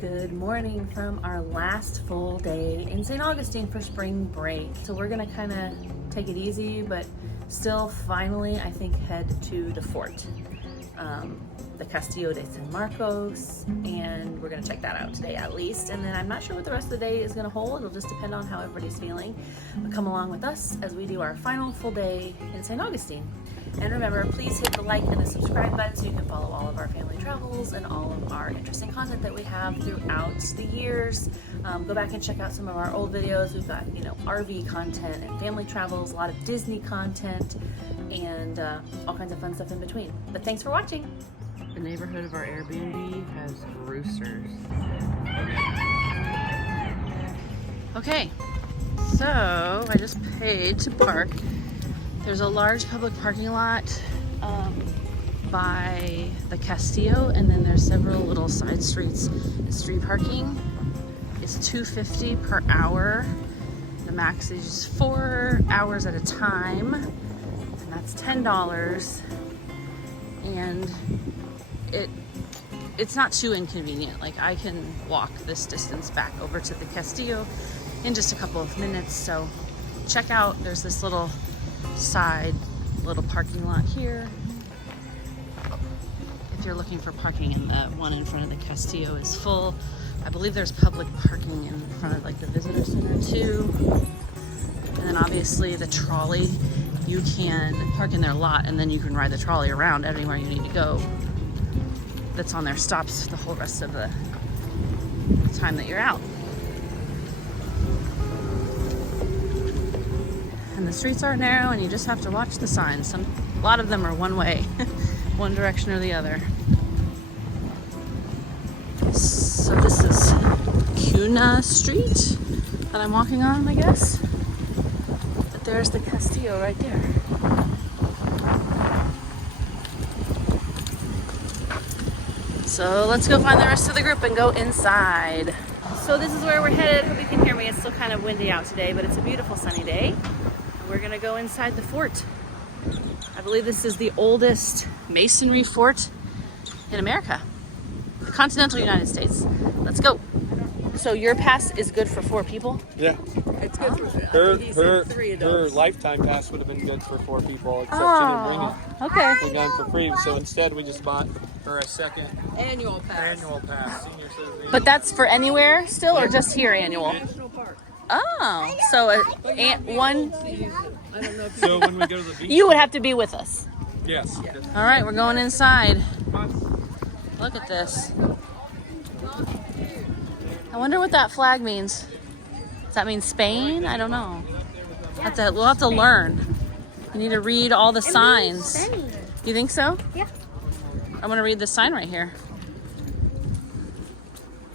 Good morning from our last full day in St. Augustine for spring break. So we're gonna kind of take it easy, but still finally, I think, head to the fort, the Castillo De San Marcos, and we're gonna check that out today at least. And then I'm not sure what the rest of the day is gonna hold. It'll just depend on how everybody's feeling. But come along with us as we do our final full day in St. Augustine. And remember, please hit the like and the subscribe button so you can follow all of our family travels and all of our interesting content that we have throughout the years. Go back and check out some of our old videos. We've got, RV content and family travels, a lot of Disney content, and all kinds of fun stuff in between. But thanks for watching. The neighborhood of our Airbnb has roosters. Okay, so I just paid to park. There's a large public parking lot by the Castillo, and then there's several little side streets and street parking. It's $2.50 per hour. The max is 4 hours at a time, and that's $10. And it's not too inconvenient. Like, I can walk this distance back over to the Castillo in just a couple of minutes. So check out, there's this little parking lot here. If you're looking for parking, and the one in front of the Castillo is full. I believe there's public parking in front of the visitor center too. And then obviously the trolley, you can park in their lot and then you can ride the trolley around anywhere you need to go. That's on their stops the whole rest of the time that you're out. And the streets are narrow and you just have to watch the signs. A lot of them are one way, one direction or the other. So this is Cuna Street that I'm walking on, I guess. But there's the Castillo right there. So let's go find the rest of the group and go inside. So this is where we're headed. Hope you can hear me. It's still kind of windy out today, but it's a beautiful sunny day. We're gonna go inside the fort. I believe this is the oldest masonry fort in America, the continental United States. Let's go. So your pass is good for 4 people? Yeah. It's good for three adults. Her lifetime pass would have been good for 4 people, except she didn't bring it. Okay. We got it for free, so instead we just bought her a second Annual pass. pass, senior citizen. But that's for anywhere still, or just here annual? National Park. Oh, so one. I don't know if So when we go to the beach, You would have to be with us. yes. All right, we're going inside. Look at this. I wonder what that flag means. Does that mean Spain? I don't know. We'll have to learn. You need to read all the signs. You think so? Yeah. I'm going to read the sign right here.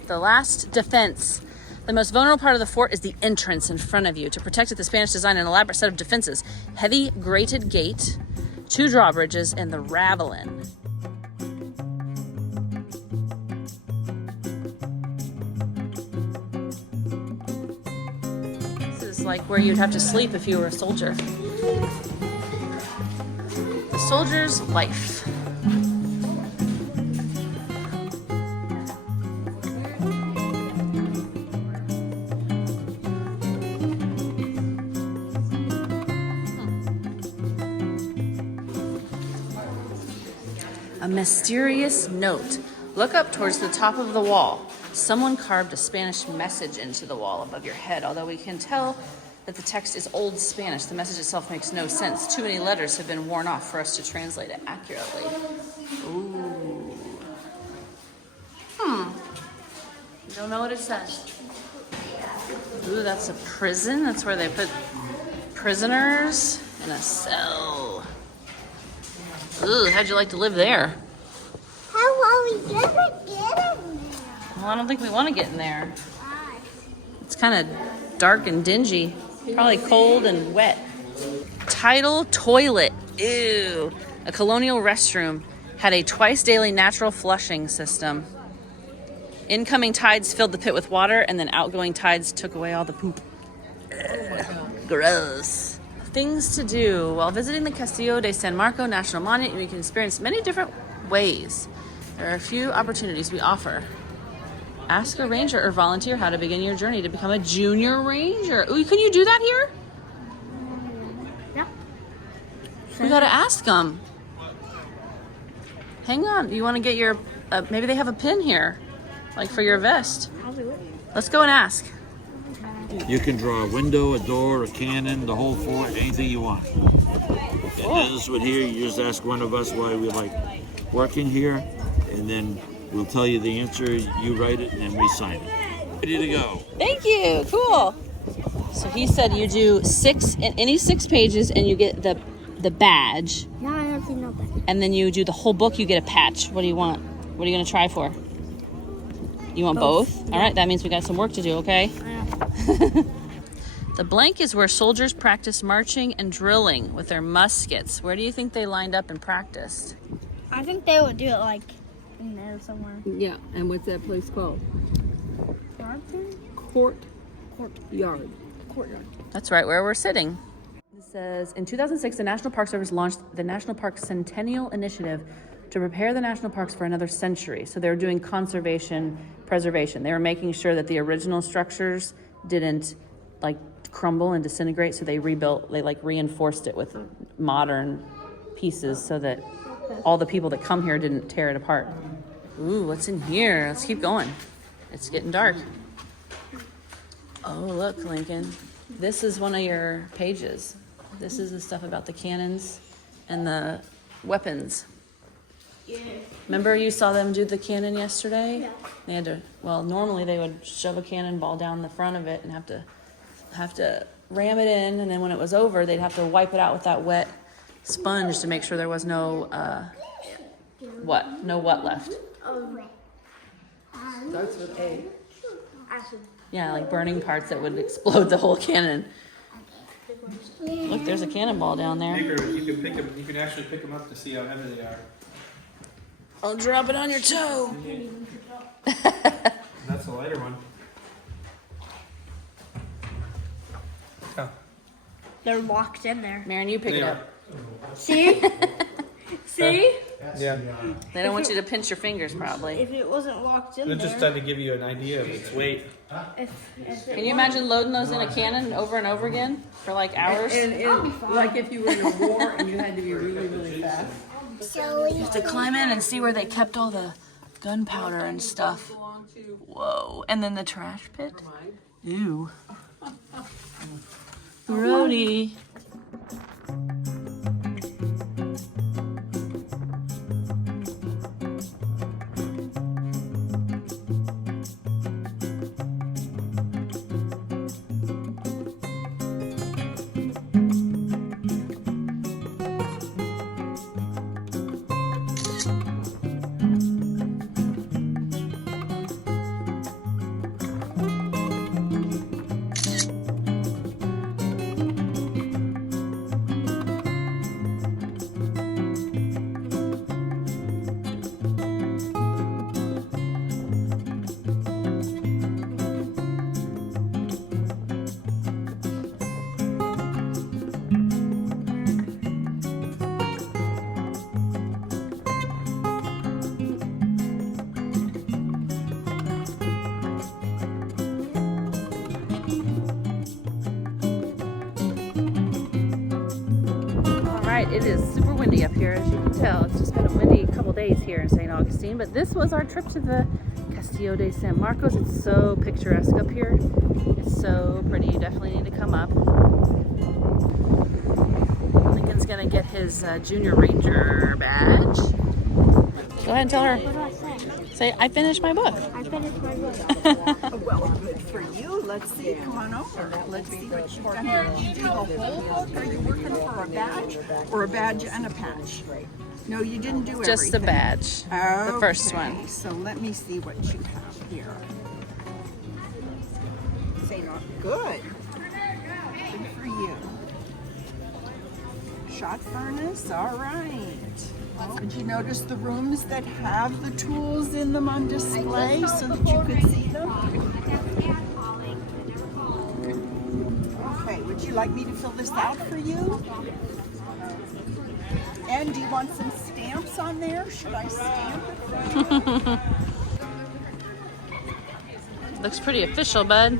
The last defense. The most vulnerable part of the fort is the entrance in front of you. To protect it, the Spanish designed an elaborate set of defenses. Heavy grated gate, 2 drawbridges, and the ravelin. This is like where you'd have to sleep if you were a soldier. The soldier's life. A mysterious note. Look up towards the top of the wall. Someone carved a Spanish message into the wall above your head. Although we can tell that the text is Old Spanish, the message itself makes no sense. Too many letters have been worn off for us to translate it accurately. Ooh. Don't know what it says. Ooh, that's a prison. That's where they put prisoners in a cell. Ooh, how'd you like to live there? How will we ever get in there? Well, I don't think we want to get in there. It's kind of dark and dingy. Probably cold and wet. Tidal toilet. Ew. A colonial restroom. Had a twice daily natural flushing system. Incoming tides filled the pit with water, and then outgoing tides took away all the poop. Gross. Things to do. While visiting the Castillo De San Marcos National Monument, you can experience many different ways. There are a few opportunities we offer. Ask a ranger or volunteer how to begin your journey to become a junior ranger. Ooh, can you do that here? Yeah. We gotta ask them. Hang on, you wanna get your, maybe they have a pin here, like for your vest. I'll do it. Let's go and ask. You can draw a window, a door, a cannon, the whole fort, anything you want. And this one here, you just ask one of us why we like working here, and then we'll tell you the answer, you write it, and then we sign it. Ready to go. Thank you, cool. So he said you do any 6 pages and you get the badge. No, I don't see no better. And then you do the whole book, you get a patch. What do you want? What are you gonna try for? You want both? All right, that means we got some work to do, okay? The blank is where soldiers practice marching and drilling with their muskets. Where do you think they lined up and practiced? I think they would do it like in there somewhere. Yeah, and what's that place called? Courtyard. That's right where we're sitting. It says, in 2006, the National Park Service launched the National Park Centennial Initiative to prepare the national parks for another century. So they were doing conservation, preservation. They were making sure that the original structures didn't like crumble and disintegrate. So they reinforced it with modern pieces so that all the people that come here didn't tear it apart. Ooh, what's in here? Let's keep going. It's getting dark. Oh, look, Lincoln. This is one of your pages. This is the stuff about the cannons and the weapons. Yeah. Remember you saw them do the cannon yesterday? Yeah. They had to, well, normally they would shove a cannonball down the front of it and have to ram it in, and then when it was over, they'd have to wipe it out with that wet sponge to make sure there was no what left. Starts with A. Yeah, like burning parts that would explode the whole cannon. Look, there's a cannonball down there. You can pick them. You can actually pick them up to see how heavy they are. I'll drop it on your toe. That's a lighter one. Oh. They're locked in there. Marion, you pick it up. See? See? Yeah. They don't want you to pinch your fingers, probably. If it wasn't locked in They're there. just trying to give you an idea of its weight. Can you imagine loading those in a cannon over and over again for like hours? And like if you were in a war and you had to be really, really fast. You have to climb in and see where they kept all the gunpowder and stuff. Whoa. And then the trash pit. Ew. Grody. It is super windy up here, as you can tell. It's just been a windy couple days here in St. Augustine, but this was our trip to the Castillo De San Marcos. It's so picturesque up here. It's so pretty. You definitely need to come up. Lincoln's gonna get his Junior Ranger badge. Go ahead and tell her. What do I say? Say, I finished my book. I finished my book. Well, good for you. Let's see. Come on over. Let's see what you've done here. You do the whole book? Are you working for a badge or a badge and a patch? No, you didn't do everything. Just the badge. The first one. So let me see what you have here. Say not good. Good for you. Shot furnace. All right. Did you notice the rooms that have the tools in them on display so that you could see them? Okay, would you like me to fill this out for you? And do you want some stamps on there? Should I stamp it for you? Looks pretty official, bud.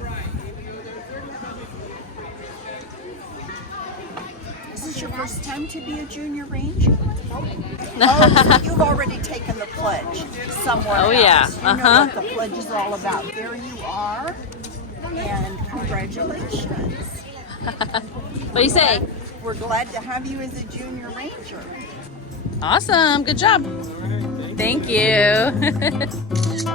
Is this your first time to be a junior ranger? Oh, you've already taken the pledge somewhere Oh, yeah. else. You know what the pledge is all about. There you are, and congratulations. What do you say? We're glad to have you as a junior ranger. Awesome. Good job. Thank you.